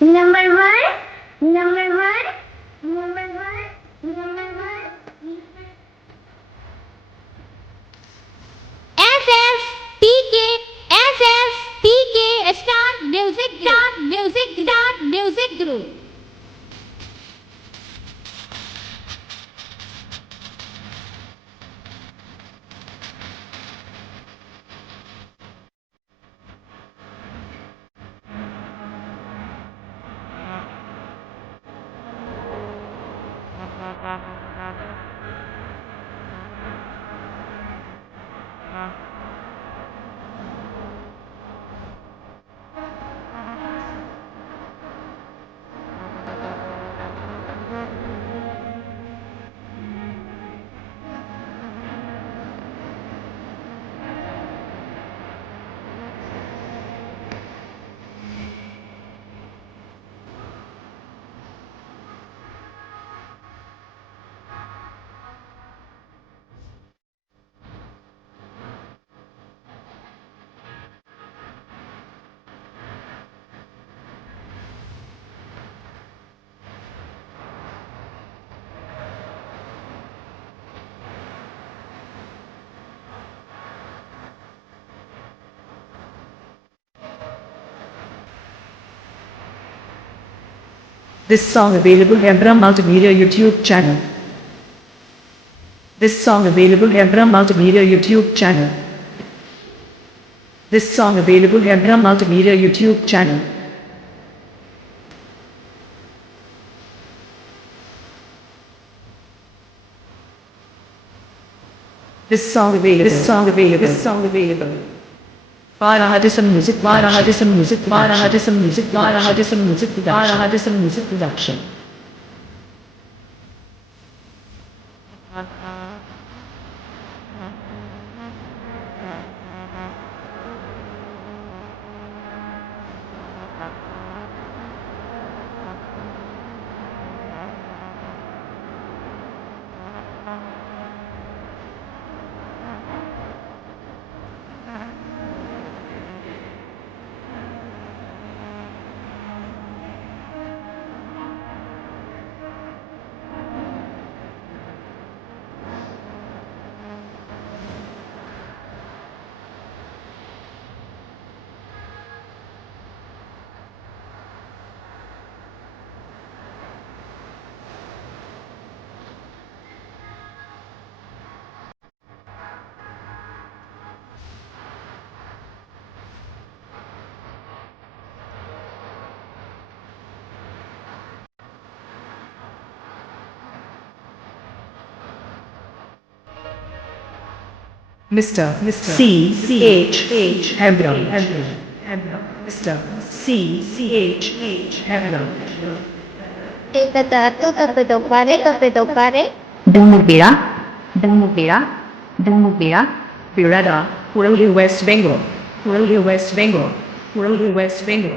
Number one, number one, number one, number one. SSPK, start music group. This song available Hebra Multimedia YouTube channel. This song available Hebra Multimedia YouTube channel. This song available Hebra Multimedia YouTube channel. This song available. This song available. This song available. Hadison Music, Hadison Music, Hadison Music, Hadison Music Production, Hadison Music Production. Mr. C.H.H. Hebron. Mr. C.H.H. Hebron. Dangubira, Pirada, Purulia, West Bengal. Purulia, West Bengal. Purulia, West Bengal.